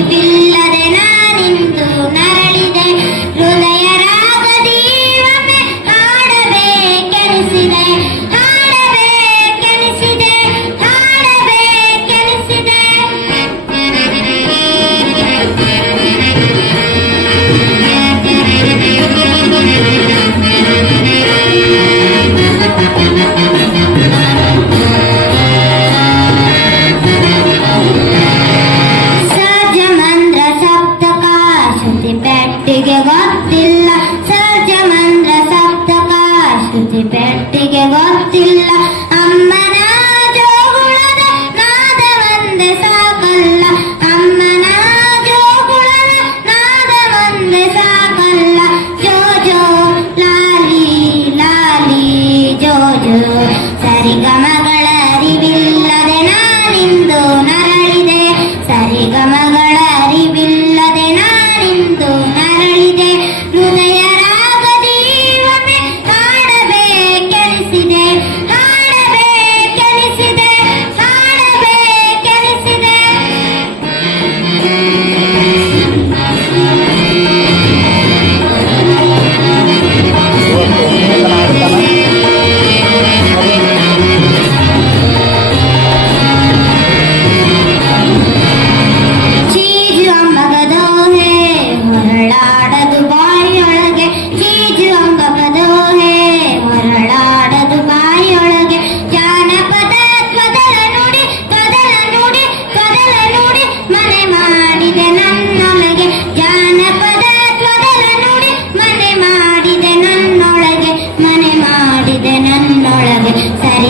ഇതിൽ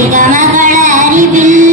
அறிவில்